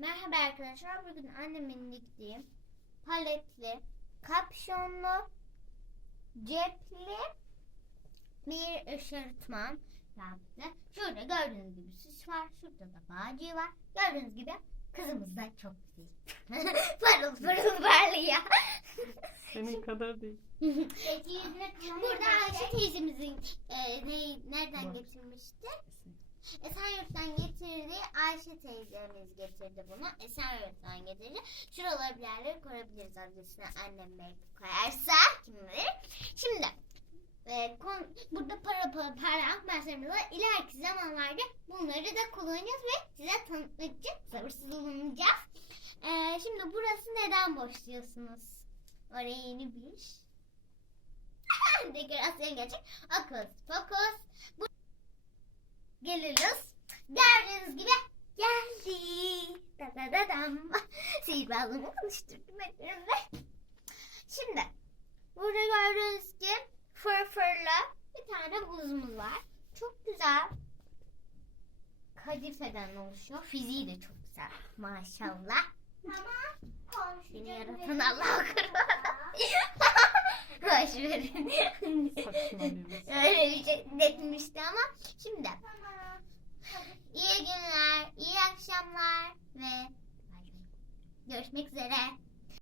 Merhaba arkadaşlar. Bugün annemin diktiği paletli, kapşonlu, cepli bir ışırtman yaptı. Şurada gördüğünüz gibi süs var. Şurada da bağcığı var. Gördüğünüz gibi kızımız da çok güzel. parıl parıl parlıyor. Senin kadar değil. Burada Ayşe teyzemizin e, ne, nereden getirmişti? Esenyurt'tan getirdi. Ayşe teyzemiz getirdi bunu. Esenyurt'tan getirdi. Şuralara bir yerlere koyabiliriz adresine annem belki koyarsa. Kim bilir. Şimdi e, kon, burada para para para var. İleriki zamanlarda bunları da kullanacağız ve size tanıtmak için sabırsızlanacağız. E, şimdi burası neden boş diyorsunuz? Oraya yeni bir. Dekorasyon gelecek. Okus pokus. Bu... Geliyoruz. Gördüğünüz gibi geldi. Da da da dam. Sihirbazlığımı konuşturdum hepinize. Şimdi burada gördüğünüz gibi fırfırlı bir tane buzumuz var. Çok güzel. Kadifeden oluşuyor. Fiziği de çok güzel. Maşallah. Ama Beni yaratan Allah Boş verin. Öyle bir şey demişti ama şimdi iyi günler, iyi akşamlar ve görüşmek üzere.